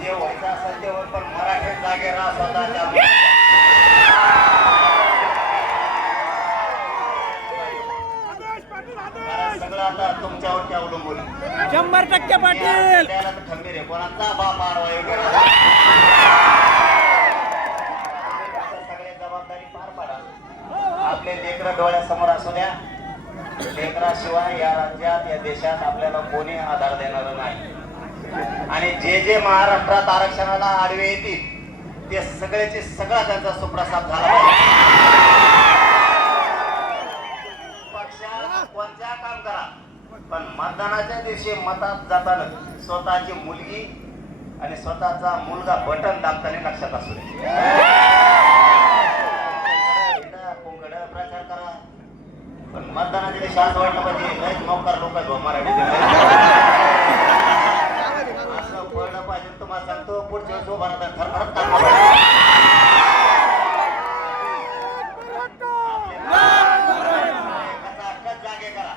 जे व्हायचं पण मराठी जागे सगळं आता तुमच्यावरती अवलंबून शंभर टक्के पाटील. खंबीर आहे कोणाचा बाप आडवा आपले लेकर डोळ्यासमोर असू द्या. केंद्राशिवाय या राज्यात या देशात आपल्याला कोणी आधार देणार नाही. आणि जे जे महाराष्ट्रात आरक्षणाला आडवे येतील ते सगळ्याचे सगळा त्यांचा सुप्रसाद झाला पक्षात कोणत्या काम करा पण मतदानाच्या दिवशी मतात जाताना स्वतःची मुलगी आणि स्वतःचा मुलगा बटन दाबताना लक्षात असू दे पोंगड प्रचार करा पण मतदानाच्या शांत असं वाटलं पाहिजे. लयच मोकार लोक आहेत बुवा असं पडलं पाहिजे तुम्हाला सांगतो पुढच्या वेळेस उभा राहता थरथरत जागे करा.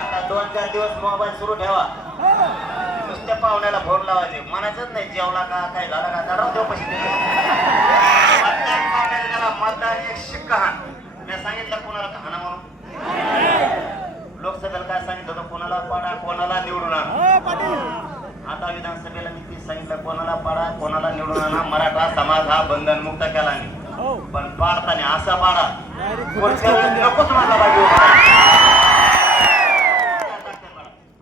आता दोन चार दिवस मोबाईल सुरू ठेवा. नुसत्या पाहुण्याला फोन लावायचे. मनाचंच नाही जेवला का काय झाला का तर राहू देऊ पैसे देतो. मतदान एक शिक्का मी सांगितलं कोणाला हाणा म्हणून. लोकसभेला काय सांगितलं होतं? कोणाला पाडा कोणाला निवडून आणा. हो आता विधानसभेला मी ते सांगितलं कोणाला पाडा कोणाला निवडून आणा. मराठा समाज हा बंधनमुक्त केला मी. हो. पण पाडताना असा पाडा नकोच माझा बाजू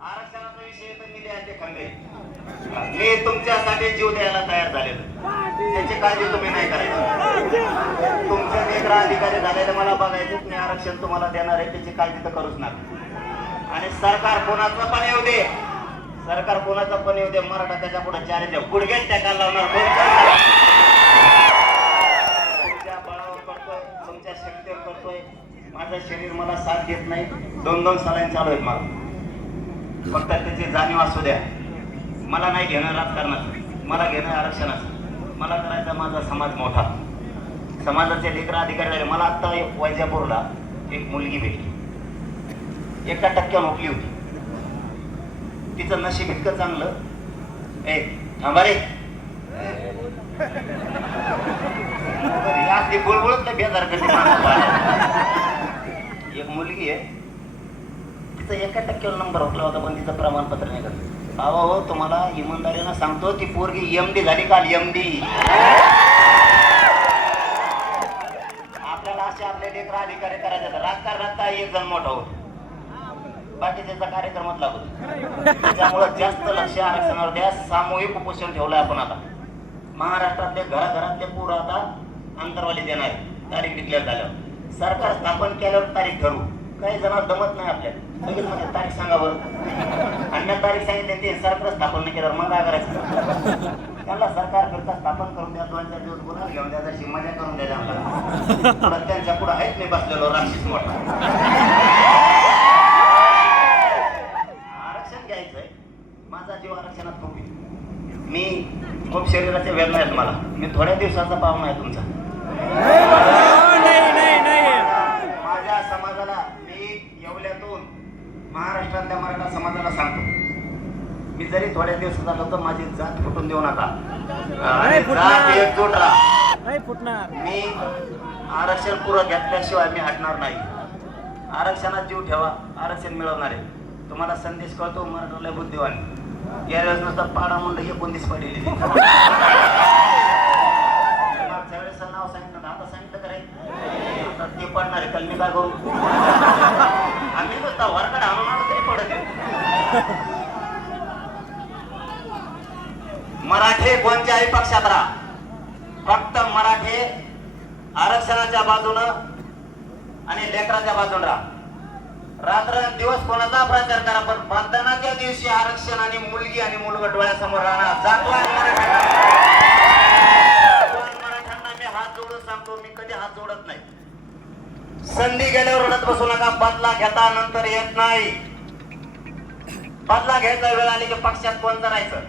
आरक्षणाचा विषय तर मी द्यायचे खंडे. मी तुमच्यासाठी जीव द्यायला तयार झालेलो. त्याची काळजी तुम्ही नाही करायची. तुमचे लेकरा अधिकारी झालेले मला बघायचे मी आरक्षण तुम्हाला देणार आहे त्याची काळजी तर करूच नका. आणि सरकार कोणाचं पण येऊ दे. सरकार कोणाचं पण येऊ दे मराठा त्याच्या पुढे चार येऊ गुडघ्यात टाकायला लावणार. तुमच्या बळावर करतोय तुमच्या शक्तीवर करतोय माझं शरीर मला साथ देत नाही. दोन दोन सलाईन चालू आहेत मला. फक्त त्याची जाणीव असू द्या. मला नाही घेणं राजकारणाचं. मला घेणं आरक्षणाचं. मला करायचा माझा समाज मोठा. समाजाचे लेकर अधिकारी झाले मला आत्ता एक वैजापूरला एक मुलगी भेटली. एका टक्क्यावर उठली होती. तिचं नशीब इतकं चांगलं. ए थांबा रे. अगदी बुळबुळत नाही बेजार करते एक मुलगी आहे. तिचा एका टक्क्यावर नंबर उठला होता पण तिचं प्रमाणपत्र नाही करत अहो हो तुम्हाला इमानदारीनं सांगतो ती पोरगी एम डी झाली काल एमडी आपल्याला असे आपले लेकर अधिकारी करायचे राजकारणात काय एक जण मोठा होतो बाकी त्याचा कार्यक्रमात लागतो त्यामुळं जास्त लक्ष आरक्षणावर द्या सामूहिक उपोषण ठेवलंय आपण आता. महाराष्ट्रातले घराघरातले पूर आता अंतरवाली देणार आहे. तारीख डिक्लेअर झाल्यावर. सरकार स्थापन केल्यावर तारीख ठरवू. काही जणांना दमत नाही आपल्याला. लगेच म्हणजे तारीख सांगा बरं. आणि तारीख सांगितली ते सरकार स्थापन नाही केल्यावर मग काय करायचं? त्यांना सरकार करता स्थापन करून द्या दोन चार दिवस गुन्हा घेऊन द्या जशी मजा करून द्या आम्हाला त्यांच्या पुढे आहेत नाही बसलेलो राक्षस मोठा. आरक्षण घ्यायचंय. माझा जीव आरक्षणात खूप मी खूप शरीराच्या वेदना आहेत मला. मी थोड्या दिवसाचा पाहुणा आहे तुमचा हो, नाही नाही नाही माझ्या समाजाला मी येवल्यातून महाराष्ट्रातल्या मराठा समाजाला सांगतो. मी जरी थोड्या दिवसात आलो तर माझी जात फुटून देऊ नका. आणि फुटणार. जात एकजूट राहा. नाही फुटणार. मी आरक्षण पुरं घेतल्याशिवाय मी हटणार नाही. आरक्षणात जीव ठेवा. आरक्षण मिळवणार. आहे तुम्हाला संदेश कळतो मराठा बुद्धिवान. यावेळेस नुसतं पाडा म्हणलं एकोणतीस पडलेली. नाव सांगितलं आता सांगितलं का रे? आता ते पडणार आहे कल मी काय करू? आम्ही तरी पडत मराठे कोणत्याही पक्षात राहा. फक्त मराठे आरक्षणाच्या बाजूनं आणि लेकराच्या बाजून राहा. रात्र दिवस कोणाचा प्रचार करा पण मतदानाच्या दिवशी आरक्षण आणि मुलगी आणि मुलगा डोळ्यासमोर राहणार. जागवान संधी बसू नका बदला घेता नंतर येत नाही. बदला घ्यायचा वेळ आली की पक्षात कोण करायचं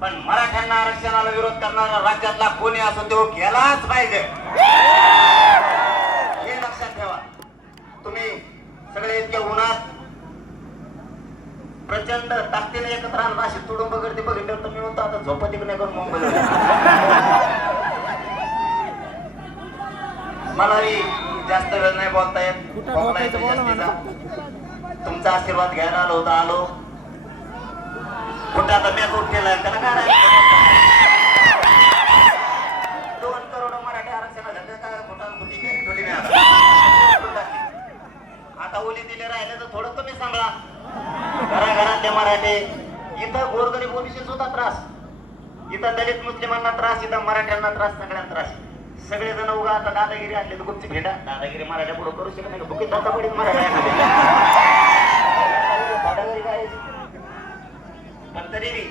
पण मराठ्यांना आरक्षणाला विरोध करणारा राज्यातला कोणी असो तो केलाच पाहिजे. हे लक्षात ठेवा. तुम्ही सगळे इतके उन्हात प्रचंड ताकदीने एकत्र आणला अशी तुडुंब गर्दी बघितलं तर मी म्हणतो आता झोपत नाही करून मुंबईला. मलाही जास्त वेळ नाही बोलता येत खोकला जास्तीचा. तुमचा आशीर्वाद घ्यायला आलो होता आलो. कुठं आता मी उठ केलाय? त्याला काय. दोन करोड मराठी आरक्षण झालं काय कुठं? कुठे केली ठेवली नाही आता. आता ओली दिले राहिले तर थोडं तुम्ही सांभाळा. घराघरातले मराठे. इथं गोरगरीब ओबीसी सुद्धा त्रास. इथं दलित मुस्लिमांना त्रास इथं मराठ्यांना त्रास सगळ्यांना त्रास. सगळे जण उगा आता दादागिरी आणले तर गुप्ती भेटा दादागिरी मराठ्या पुढे करू शकत नाही बुकीत दादा पडीत मराठा दादागिरी काय? पण तरी बी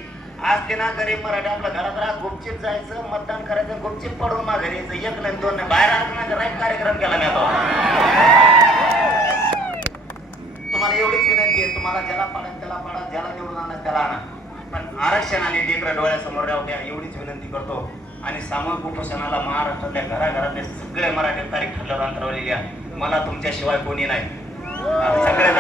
आज ते ना गरीब मराठा आपल्या घरात राहा गुपचित जायचं मतदान करायचं गुपचित पडून माघारी यायचं. एक नाही दोन नाही बाहेर आज माझा राईट कार्यक्रम केला मी आता. तुम्हाला एवढीच विनंती आहे तुम्हाला ज्याला पाडा त्याला पाडा ज्याला निवडून आणा त्याला आणा. पण आरक्षण आणि लेकरं डोळ्यासमोर राहू द्या एवढीच विनंती करतो. आणि सामूहिक उपोषणाला महाराष्ट्रातल्या घराघरातले सगळे मराठी तारीख ठरल्यावर अंतरवलेली आहे. मला तुमच्याशिवाय कोणी नाही. सगळे